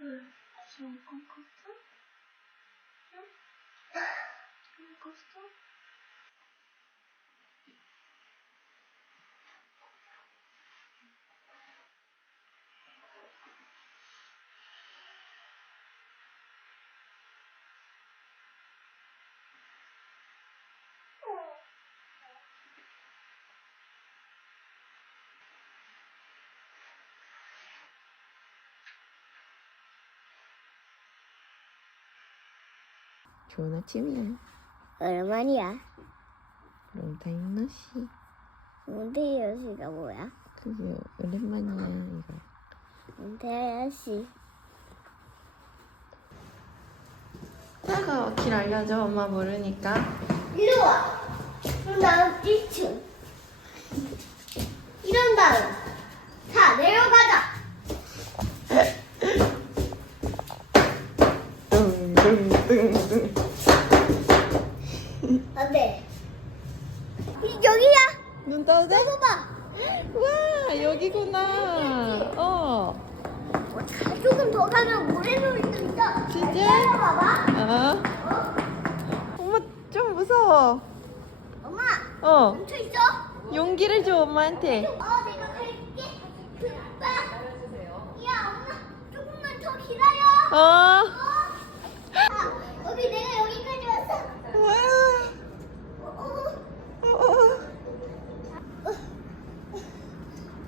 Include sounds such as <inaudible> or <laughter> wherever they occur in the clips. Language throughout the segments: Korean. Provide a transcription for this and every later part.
Sì. Un concorso. Un concorso? 좋은 아침이야. 오랜만이야. 롱타임 너시. 문태 여시가 뭐야? 그게 오랜만이야 이거. 문태 여시. 타가 길 알려줘 엄마 모르니까. 이리 와. 그럼 다음 1층. 이런 다음. 자, 내려가자. 뚱뚱뚱뚱. 안 돼. 이- 여기야. 눈 떠도 돼? 이거 봐. 와 여기구나. 어. 어, 더 가면 모래놀이도 있어. 진짜? 내려봐봐. 어. 엄마 좀 무서워. 엄마, 어. 멈춰 있어. 용기를 줘 엄마한테. 어, 내가 갈게. 금방. 야, 엄마, 조금만 더 기다려. 어. 아, 여기 내가 여기까지 왔어. 와. 어, 어. 어.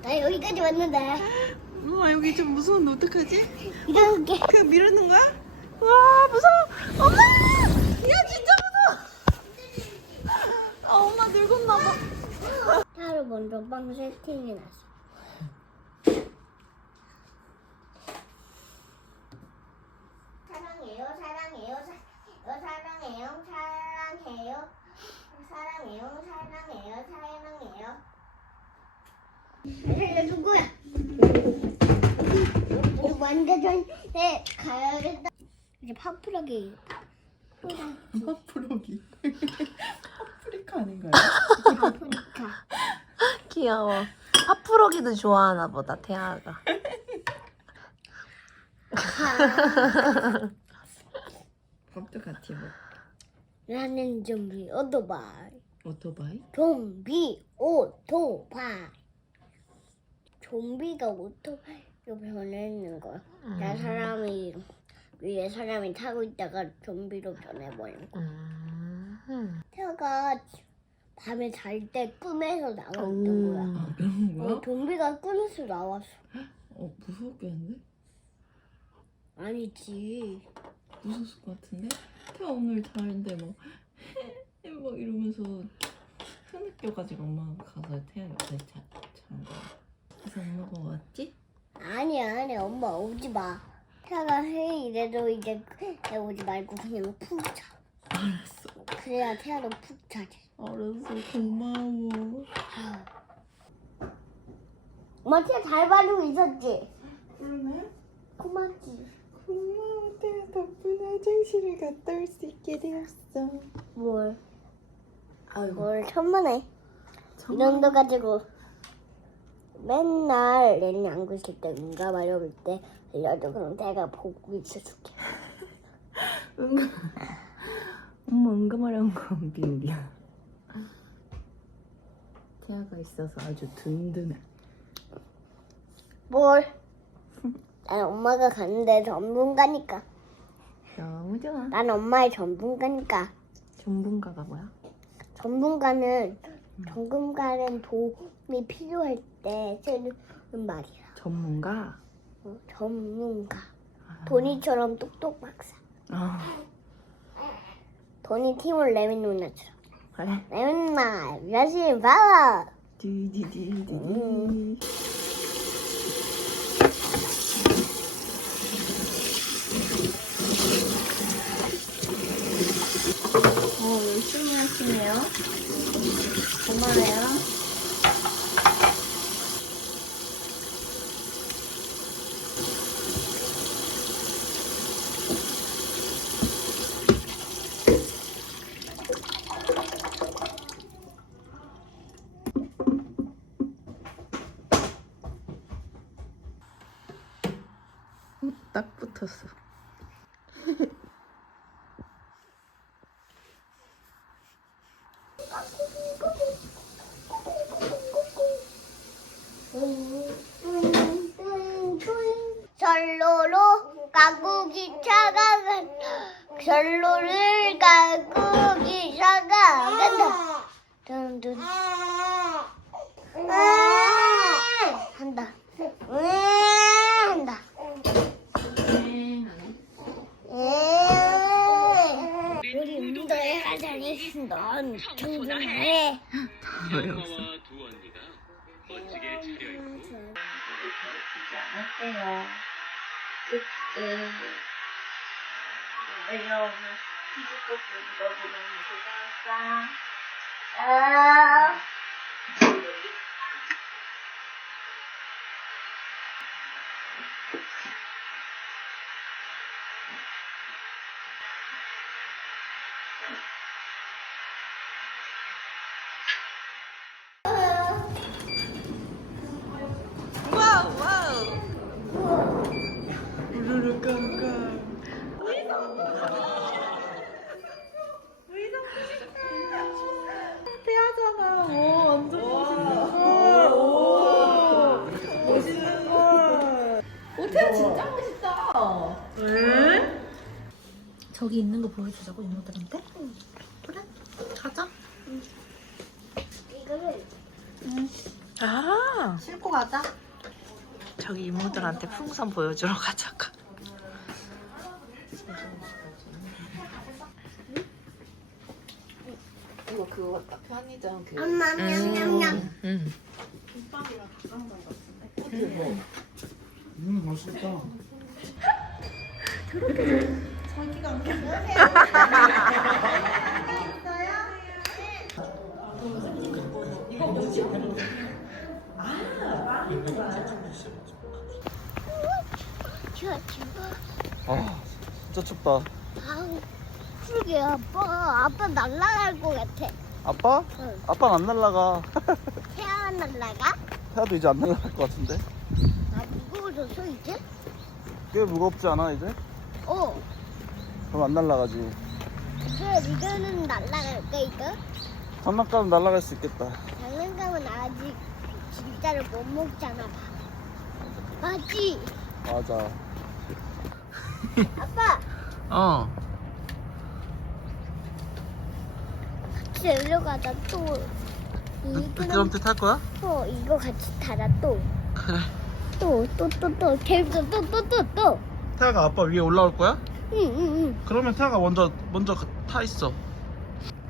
나 여기까지 왔는데. 엄마 여기 좀 무서운데 어떡하지? 이렇게. 그 미루는 거야? 와 무서워 엄마 야 진짜 무서워 아 엄마 늙었나 봐 하루 먼저 빵 세팅해 놨어. 사랑해요, 사랑해요, 사, 사랑해요, 사랑해요, 사랑해요, 사랑해요, 사랑해요. 내 누구야? 완전 가야겠다. 이제 파프라기. 파프로기 파프리카 아닌가요? 파프리카. <laughs> 귀여워 파프로기도 좋아하나 보다 태아가 밥도 같이 먹 나는 좀비 오토바이. 오토바이? 좀비 오토바이. 좀비가 오토바이 로 변했는 거야. 나 사람이 위에 사람이 타고 있다가 좀비로 변해버린 거야. 음. 태아가 밤에 잘 때 꿈에서 나왔던 거야. 아 그런 어, 좀비가 꿈에서 나왔어. 어 무섭겠는데? 아니지. 무서울 것 같은데? 태아 오늘 자는데 막, <laughs> 막 이러면서 흐느껴가지고 엄마가 가서 태아 옆에 자, 잔 거야. 그래서 엄마가 왔지? 아니야, 아니 엄마 오지 마. 태아가 해 이래도 이제 애 오지 말고 그냥 푹 자. 알았어. 그래야 태아도 푹 자지. 알았어. 고마워. 엄마 태아 잘 봐주고 있었지? 그러네. 고맙지. 고마워. 태아 덕분에 화장실을 갔다 올 수 있게 되었어. 뭘? 아이고. 뭘 천만에. 이 정말 정도 가지고 맨날 내린 안고 있을 때 응가 마려울 때 알려줘 그럼 내가 보고 있어줄게. <laughs> 은근 엄마 은근하려는 건 비밀이야. 태아가 있어서 아주 든든해. 뭘? 난 엄마가 가는데 전문가니까. 너무 좋아. 난 엄마의 전문가니까. 전문가가 뭐야? 전문가는 전문가는 도움이 필요할 때 쓰는 말이야. 전문가? 어, 전문가. 아. 도니처럼 똑똑 박사. 아, 도니 팀을 레민 누나처럼. 그래. 레민 누나 열심히 봐라. 디디디디디. 음. 맛있네요. 고마워요. 딱 붙었어. 넌 충분해. 왜 없어? 두 언니가 멋지게 차려입고 않았대요. 그때 내가 오늘 피지컬 읽어보면 고등학생 아. 와우 저기 있는 거 보여주자고 이모들한테? 그래 가자 이거를 아 싣고 가자 저기 이모들한테 풍선 보여주러 가자고. 이거 그거 같다. 편의점 그. 엄마 냠냠냠. 응. 음 맛있겠다. <laughs> 저 집어. 아 진짜 춥다. 아우. 그러게 아빠 아빠 날아갈 것 같아. 아빠? 응. 아빠는 안 날라가. 태아 날아가? 태아도 이제 안 날라갈 것 같은데. 아 무거워졌어 이제? 꽤 무겁지 않아 이제? 어. 그럼 안 날라가지. 이제 이거는 날아갈까 이거? 장난감은 날라갈 수 있겠다. 장난감은 아직 진짜로 못 먹잖아. 맞지? 맞아. 아빠 어. 같이 내려가자 또. 이거랑 미끄럼틀 탈 거야? 또 이거 같이 타자 또. 그래. 또 또 또또 재밌어 또또 또 또. 태아가 아빠 위에 올라올 거야? 응 응 응. 그러면 태아가 먼저 먼저 가- 타 있어.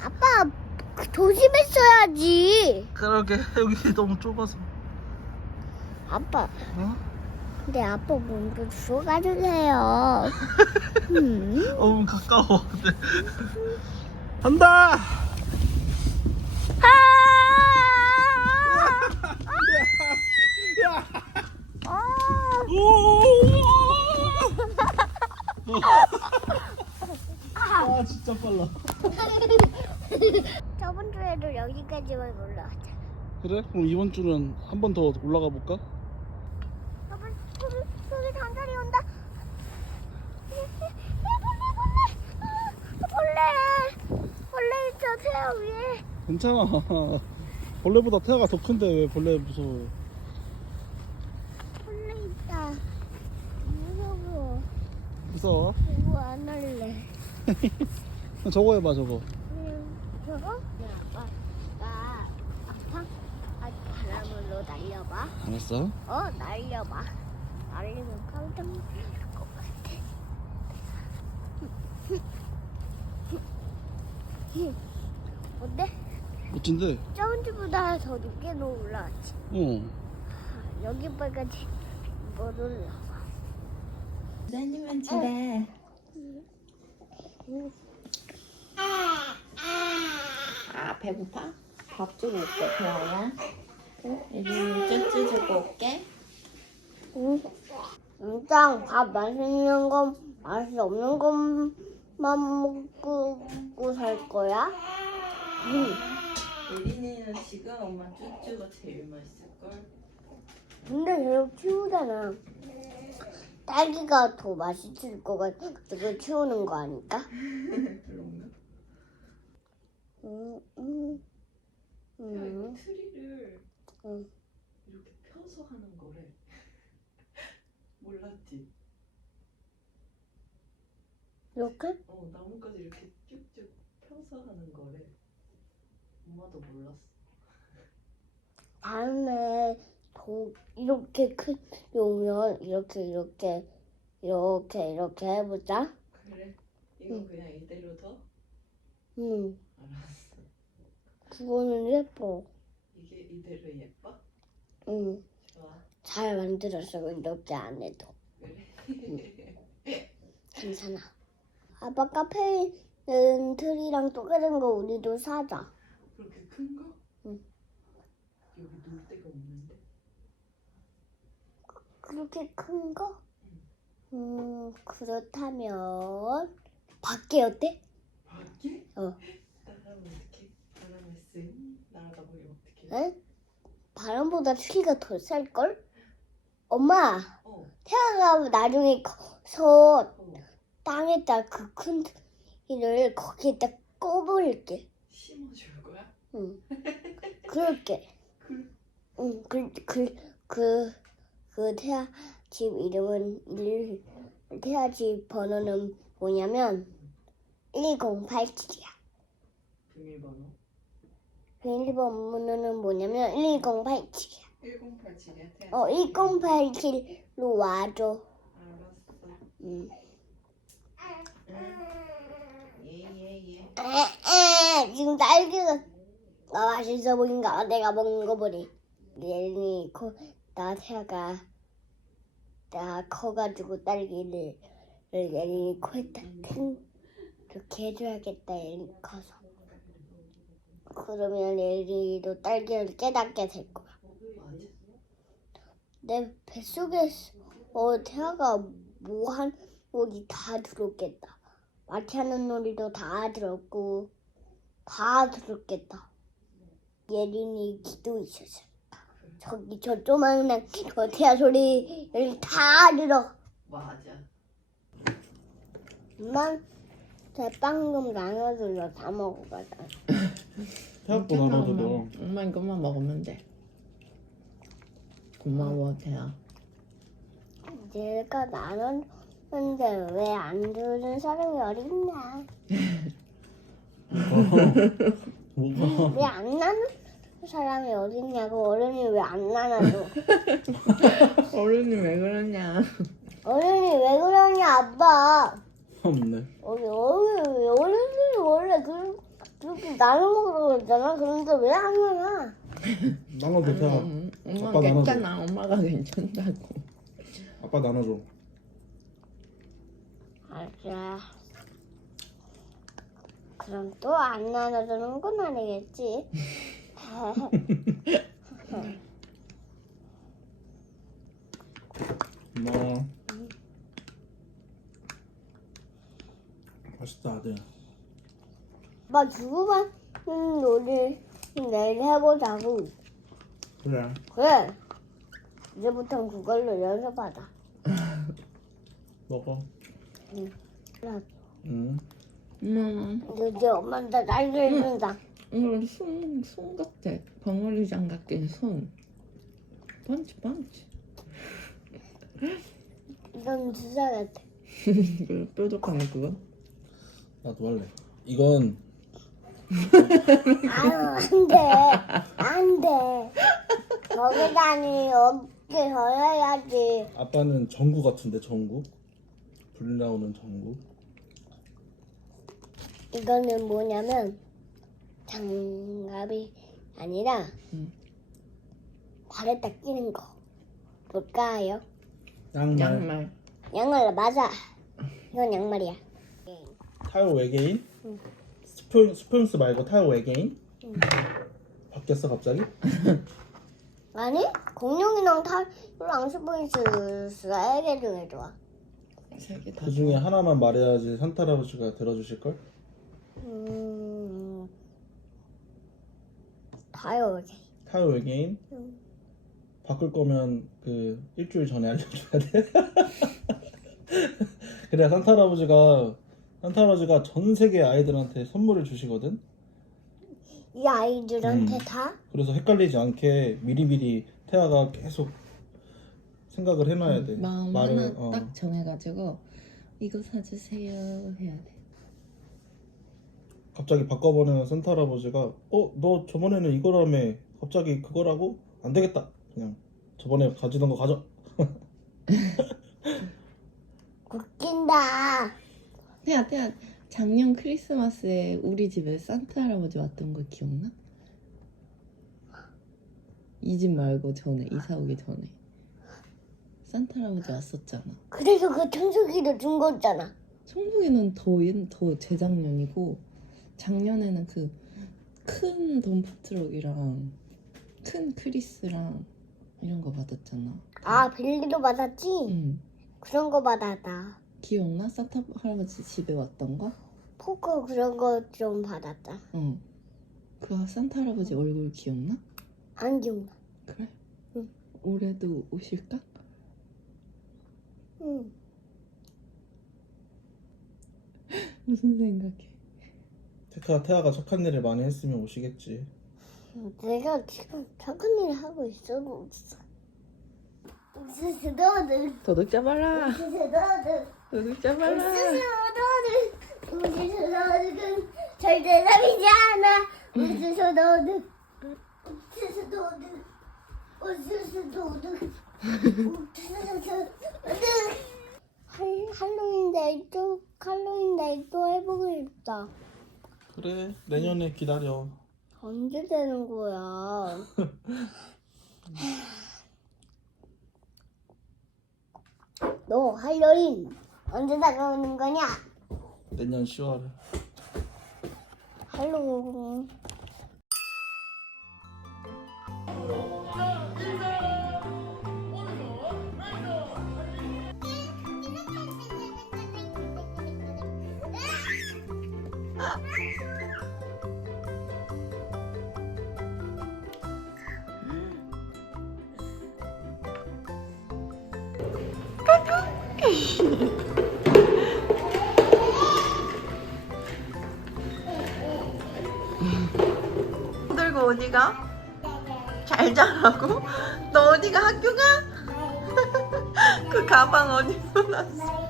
아빠 그 조심했어야지. 그러게 <laughs> 여기 너무 좁아서. 아빠. 어? 근데 아빠 먼저 들어가 주세요. 음. 너무 가까워. 근데. 간다. <laughs> 아 진짜 빨라. <laughs> 저번 주에도 여기까지만 올라왔잖아. 그래? 그럼 이번 주는 한 번 더 올라가 볼까? 저번 저기 저기 단절이 온다. 벌레 벌레 벌레 있어 태아 위에. 괜찮아. 벌레보다 태아가 더 큰데 왜 벌레 무서워? 벌레 있다. 무서워. 무서워? 이거 안 할래. <laughs> 저거 해봐 저거. 음, 저거? 야, 아빠, 나 아파? 아, 바람으로 날려봐. 알았어. 어, 날려봐. 날리면 깜짝 놀랄 것 같아. <laughs> 어때? 멋진데? 저번 주보다 더 높게 올라왔지. 어. 여기까지 못 올라와. 기다리면 집에. 아 배고파? 밥 주고 올게 태아야. 여기 쭈쭈 주고 올게. 응. 일단 밥 맛있는 건 맛이 없는 것만 먹고 살 거야? 응. 예린이는 지금 엄마 쭈쭈가 제일 맛있을 걸. 근데 계속 키우잖아. 딸기가 더 맛있을 것 같아서 치우는 거 아닐까? <laughs> 그런가? 음, 음, 야 이거 음. 트리를 응. 이렇게 펴서 하는 거래. <laughs> 몰랐지? 이렇게? 어 나뭇가지 이렇게 쭉쭉 펴서 하는 거래. 엄마도 몰랐어. 다음에 더 이렇게 큰 오면 이렇게 이렇게 이렇게 이렇게 해보자. 그래? 이거 그냥 이대로 둬? 응, 알았어. 그거는 예뻐. 이게 이대로 예뻐? 응, 좋아. 잘 만들었어. 이렇게 안 해도 그래. 괜찮아. 아빠 카페에 있는 틀이랑 똑같은 거 우리도 사자. 그렇게 큰 거? 응. 여기 놀 데가 없는데? 그렇게 큰 거? 음, 그렇다면 밖에 어때? 밖에? 어. 바람에 쌩 날아가 버리면 어떡해? 응? 바람보다 트리가 더 쌀걸? 엄마, 어. 태아가 나중에 커서 어. 땅에다 그큰 트리를 거기에다 꼽을게. 심어줄 거야? 응. 그럴게. 그 응, 그, 그, 그, 그 태아 집 이름은, 일, 태아 집 번호는 뭐냐면, 1087이야. 비밀번호 비밀번호는 뭐냐면, 1087이야. 1087이야 태아 어, 1087로 와줘. 알았어 응. 예예예 에, <laughs> 지금 딸기가 아, 맛있어 보인가? 내가 먹는 거 보니. 얘니 코, 나 태아가 나 커가지고 딸기를 얘니 코에다 튼 이렇게 해줘야겠다. 얘니 커서. 그러면 얘니도 딸기를 깨닫게 될 거야. 내 뱃속에 어 태아가 뭐한 놀이 다 들었겠다. 마티하는 놀이도 다 들었고 다 들었겠다. 예린이 기도 있었어. 저기 저 조만한 저 태아 소리를 다 들어. 맞아 엄마 제빵좀 나눠줘서 다 먹어가자. <laughs> 태엽도 나눠도 돼. 엄마 이것만 먹으면 돼 고마워 태야 내가 나눴는데 왜 안 주는 사람이 어딨나? 뭐가? 왜 안 나는 사람이 어딨냐고 어른이 왜 안 나눠줘? <laughs> 어른이 왜 그러냐 어른이 왜 그러냐 아빠? 없네. 어른 어른 어른들이 원래 그 그렇게 나눠 먹으라고 했잖아. 그런데 왜 안 나눠? 나눠도 태아. 음, 엄마 아빠 나눠줘. 괜찮아 엄마가 괜찮다고 아빠 나눠줘. 알았어. 그럼 또 안 나눠주는 건 아니겠지? 고마워. 맛있다 아들. 아빠 주고받는 놀이 내일 해보자고. 그래. 그래. 이제부터 그걸로 연습하자. <laughs> 먹어. 그래. 응. 엄마 이제 엄마한테 날개 준다. <laughs> 이거 손, 손 같아 벙어리 장갑 낀손 펀치 펀치 이건 주사 같아. 그 뾰족한 그거 나도 할래. 이건 아유, 안 돼. 안 돼. 거기다니, 어깨 덜어야지. 아빠는 전구 같은데 전구. 불 나오는 전구. 이거는 뭐냐면, 장갑이 아니라, 응. 발에다 끼는 거. 뭘까요? 양말. 양말 양말, 맞아. 이건 양말이야. 타요 외계인? 응. 스프 스프용스 말고 타요 외계인? 응. 바뀌었어 갑자기? <laughs> 아니, 공룡이랑 타랑 스포인스가 애게 중에 좋아. 세개다 그 중에 하나만 말해야지 산타 할아버지가 들어주실 걸? 음, 다요, 타요 외계인? 응. 바꿀 거면 그 일주일 전에 알려줘야 돼. 그래야 산타 할아버지가 산타 할아버지가 전 세계 아이들한테 선물을 주시거든. 이 아이들한테 음. 다? 그래서 헷갈리지 않게 미리미리 태아가 계속 생각을 해놔야 돼. 마음 말을, 하나 어. 딱 정해가지고 이거 사주세요 해야 돼. 갑자기 바꿔버리는 산타 할아버지가 어 너 저번에는 이거라며 갑자기 그거라고 안 되겠다. 그냥 저번에 가지던 거 가져. 웃긴다. 태야 태야 작년 크리스마스에 우리 집에 산타 할아버지 왔던 거 기억나? 이 집 말고 전에 이사 오기 전에 산타 할아버지 왔었잖아. 그래서 그 청소기를 준 거잖아. 청소기는 더, 옛- 더 재작년이고 작년에는 그 큰 덤프 트럭이랑 큰 크리스랑 이런 거 받았잖아. 아, 빌리로 받았지? 응. 그런 거 받았다. 기억나? 산타 할아버지 집에 왔던 거? 포크 그런 거 좀 받았다. 응. 그 산타 할아버지 얼굴 기억나? 안 기억나. 그래? 응. 올해도 오실까? 응. <laughs> 무슨 생각해? 태카 태아가 착한 일을 많이 했으면 오시겠지. 내가 지금 착한 일을 하고 있어도 없어. 옥수수 너는 도둑 잡아라! 옥수수 너는 도둑 잡아라! 옥수수 너는 절대 남이지 않아. 할 할로윈 데이도 할로윈 데이도 해보고 싶다. 그래 내년에 기다려. 언제 되는 거야? 너 할로윈 언제 다가오는 거냐? 내년 10월. 할로 <laughs> 어디 가? 잘 자라고? 너 어디가 학교 가? <laughs> 그 가방 어디서 났어?